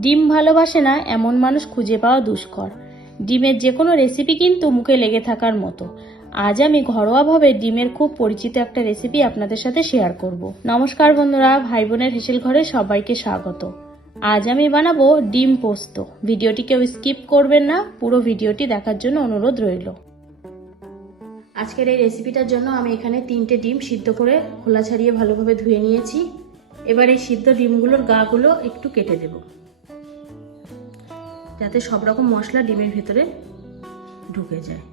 ডিম ভালোবাসে না এমন মানুষ খুঁজে পাওয়া দুষ্কর। ডিমের যে কোনো রেসিপি কিন্তু মুখে লেগে থাকার মতো। আজ আমি ঘরোয়াভাবে ডিমের খুব পরিচিত একটা রেসিপি আপনাদের সাথে শেয়ার করব। নমস্কার বন্ধুরা ভাই বোনের হেসেল ঘরে সবাইকে স্বাগত। আজ আমি বানাবো ডিম পোস্ত। ভিডিওটি কেউ স্কিপ করবেন না, পুরো ভিডিওটি দেখার জন্য অনুরোধ রইল। আজকের এই রেসিপিটার জন্য আমি এখানে তিনটে ডিম সিদ্ধ করে খোলা ছাড়িয়ে ভালোভাবে ধুয়ে নিয়েছি। এবার এই সিদ্ধ ডিমগুলোর গাগুলো একটু কেটে দেব। যাতে সব রকম মশলা ডিমের ভেতরে ঢুকে যায়।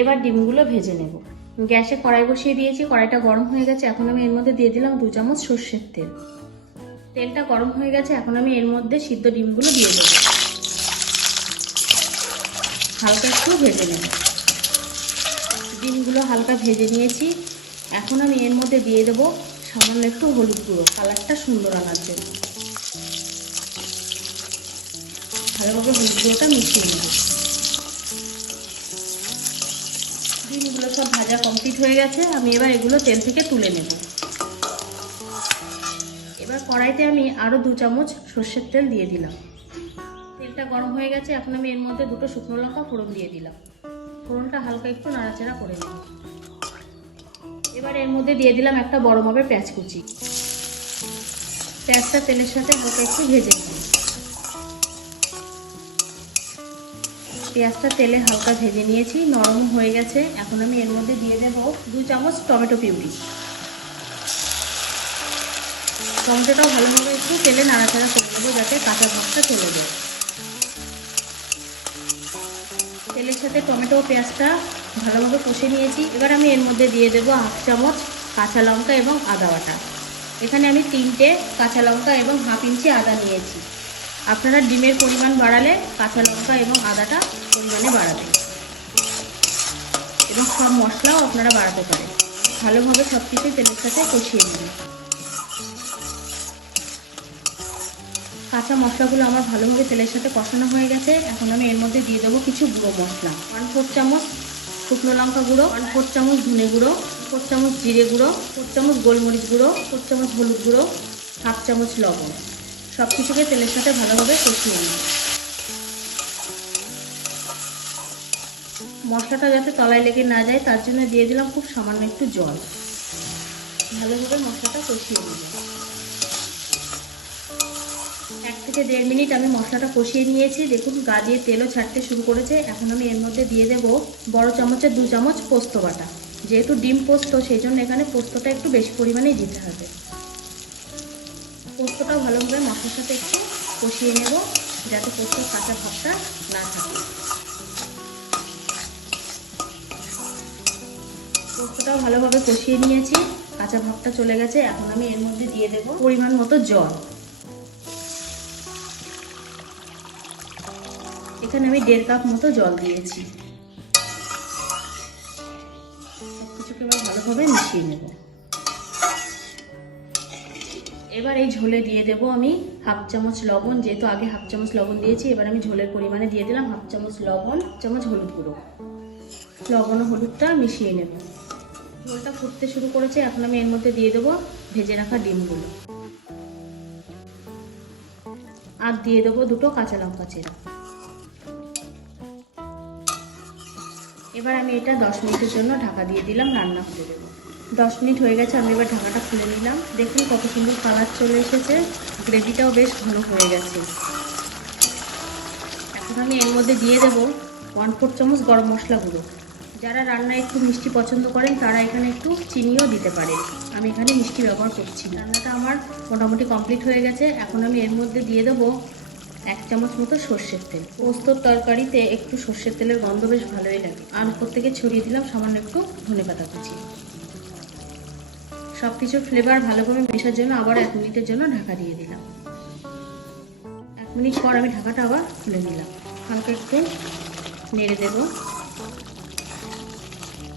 এবার ডিমগুলো ভেজে নেব। গ্যাসে কড়াই বসিয়ে দিয়েছি, কড়াইটা গরম হয়ে গেছে। এখন আমি এর মধ্যে দিয়ে দিলাম দু চামচ সর্ষের তেল। তেলটা গরম হয়ে গেছে, এখন আমি এর মধ্যে সিদ্ধ ডিমগুলো দিয়ে দেবো। হালকা একটু ভেজে নেব। ডিমগুলো হালকা ভেজে নিয়েছি। এখন আমি এর মধ্যে দিয়ে দেবো সামান্য একটু হলুদ গুঁড়ো। কালারটা সুন্দর আনার জন্য। ভালোভাবে হলুদ মিশিয়ে নেব। ডিমগুলো সব ভাজা কমপ্লিট হয়ে গেছে, আমি এবার এগুলো তেল থেকে তুলে নেব। এবার কড়াইতে আমি আরও দু চামচ সর্ষের তেল দিয়ে দিলাম। তেলটা গরম হয়ে গেছে, এখন আমি এর মধ্যে দুটো শুকনো লঙ্কা ফোড়ন দিয়ে দিলাম। ফোড়নটা হালকা একটু নাড়াচাড়া করে নেব। এবার এর মধ্যে দিয়ে দিলাম একটা বড় মাপের পেঁয়াজ কুচি। পেঁয়াজটা তেলের সাথে হালকা একটু ভেজে নিই পেঁয়াজটা তেলে হালকা ভেজে নিয়েছি, নরম হয়ে গেছে। এখন আমি এর মধ্যে দিয়ে দেব দু চামচ টমেটো পিউরি। টমেটোটাও ভালোভাবে একটু তেলে নাড়াচাড়া করে দেবো যাতে কাঁচা ভাবটা চলে যায়। তেলের সাথে টমেটো পেঁয়াজটা ভালোভাবে কষে নিয়েছি। এবার আমি এর মধ্যে দিয়ে দেবো হাফ চামচ কাঁচা লঙ্কা এবং আদা বাটা। এখানে আমি তিনটে কাঁচা লঙ্কা এবং হাফ ইঞ্চি আদা নিয়েছি। আপনারা ডিমের পরিমাণ বাড়ালে কাঁচা লঙ্কা এবং আদাটা পরিমাণে বাড়াবেন। এবং সব মশলাও আপনারা বাড়াতে পারেন। ভালোভাবে সব কিছু তেলের সাথে কষিয়ে নেবেন কাঁচা মশলাগুলো আমার ভালোভাবে তেলের সাথে কষানো হয়ে গেছে। এখন আমি এর মধ্যে দিয়ে দেবো কিছু গুঁড়ো মশলা। ওয়ান ফোর চামচ শুকনো লঙ্কা গুঁড়ো, ওয়ান ফোর চামচ ধনে গুঁড়ো ফোর চামচ জিরে গুঁড়ো ফোর চামচ গোলমরিচ গুঁড়ো ফোর চামচ হলুদ গুঁড়ো, হাফ চামচ লবণ। সব কিছুকে তেলের সাথে ভালোভাবে কষিয়ে নিই মশলাটা যাতে তলায় লেগে না যায়, তার জন্য দিয়ে দিলাম খুব সামান্য একটু জল। ভালোভাবে মশলাটা কষিয়ে নিই এক থেকে দেড় মিনিট আমি মশলাটা কষিয়ে নিয়েছি। দেখুন, গা দিয়ে তেলও ছাড়তে শুরু করেছে। এখন আমি এর মধ্যে দিয়ে দেব বড় চামচের দু চামচ পোস্ত বাটা। যেহেতু ডিম পোস্ত, সেই জন্য এখানে পোস্তটা একটু বেশি পরিমাণেই দিতে হবে। পোস্তটাও ভালোভাবে মশলার সাথে একটু কষিয়ে নেব, যাতে পোস্তর কাঁচা ভাবটা না থাকে। পোস্তটাও ভালোভাবে কষিয়ে নিয়েছি, কাঁচা ভাবটা চলে গেছে, এখন আমি এর মধ্যে দিয়ে দেব পরিমাণ মতো জল। এখানে আমি দেড় কাপ মতো জল দিয়েছি। সবকিছুকে এবার ভালোভাবে মিশিয়ে নেব। এবার এই ঝোলে দিয়ে দেব আমি হাফ চামচ লবণ, যেহেতু আগে হাফ চামচ লবণ দিয়েছি, এবার আমি ঝোলের পরিমাণে দিয়ে দিলাম হাফ চামচ লবণ চামচ হলুদ গুঁড়ো। লবণ ও হলুদটা মিশিয়ে নেব। ঝোলটা ফুটতে শুরু করেছে, এখন আমি এর মধ্যে দিয়ে দেবো ভেজে রাখা ডিমগুলো। আর দিয়ে দেবো দুটো কাঁচা লঙ্কা চেরা। এবার আমি এটা দশ মিনিটের জন্য ঢাকা দিয়ে দিলাম, রান্না করে দেবো। দশ মিনিট হয়ে গেছে, আমি এবার ঢাকাটা খুলে নিলাম। দেখুন কত সুন্দর কালার চলে এসেছে। গ্রেভিটাও বেশ ঘন হয়ে গেছে। এখন আমি এর মধ্যে দিয়ে দেবো ওয়ান ফোর চামচ গরম মশলা গুঁড়ো। যারা রান্নায় একটু মিষ্টি পছন্দ করেন, তারা এখানে একটু চিনিও দিতে পারে। আমি এখানে মিষ্টি ব্যবহার করছি রান্নাটা আমার মোটামুটি কমপ্লিট হয়ে গেছে। এখন আমি এর মধ্যে দিয়ে দেবো এক চামচ মতো সর্ষের তেল। পোস্তর তরকারিতে একটু সর্ষের তেলের গন্ধ বেশ ভালোই লাগে। আর প্রত্যেকে ছড়িয়ে দিলাম সামান্য একটু ধনে পাতা কুচি। সব কিছুর ফ্লেভার ভালোভাবে মেশার জন্য আবার এক মিনিটের জন্য ঢাকা দিয়ে দিলাম। এক মিনিট পর আমি ঢাকাটা আবার খুলে নিলাম। হালকা একটু নেড়ে দেব।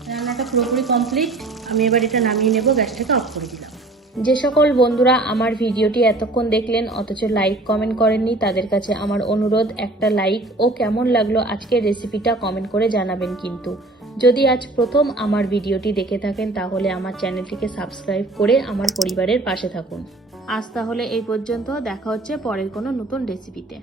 রান্নাটা পুরোপুরি কমপ্লিট আমি এবার এটা নামিয়ে নেব, গ্যাসটাকে অফ করে দিলাম। যে সকল বন্ধুরা আমার ভিডিওটি এতক্ষণ দেখলেন, অথচ লাইক কমেন্ট করেননি, তাদের কাছে আমার অনুরোধ, একটা লাইক ও কেমন লাগল আজকের রেসিপিটা কমেন্ট করে জানাবেন কিন্তু। যদি আজ প্রথম আমার ভিডিওটি দেখে থাকেন, তাহলে আমার চ্যানেলটিকে সাবস্ক্রাইব করে আমার পরিবারের পাশে থাকুন। আজ তাহলে এই পর্যন্ত, দেখা হচ্ছে পরের কোনো নতুন রেসিপিতে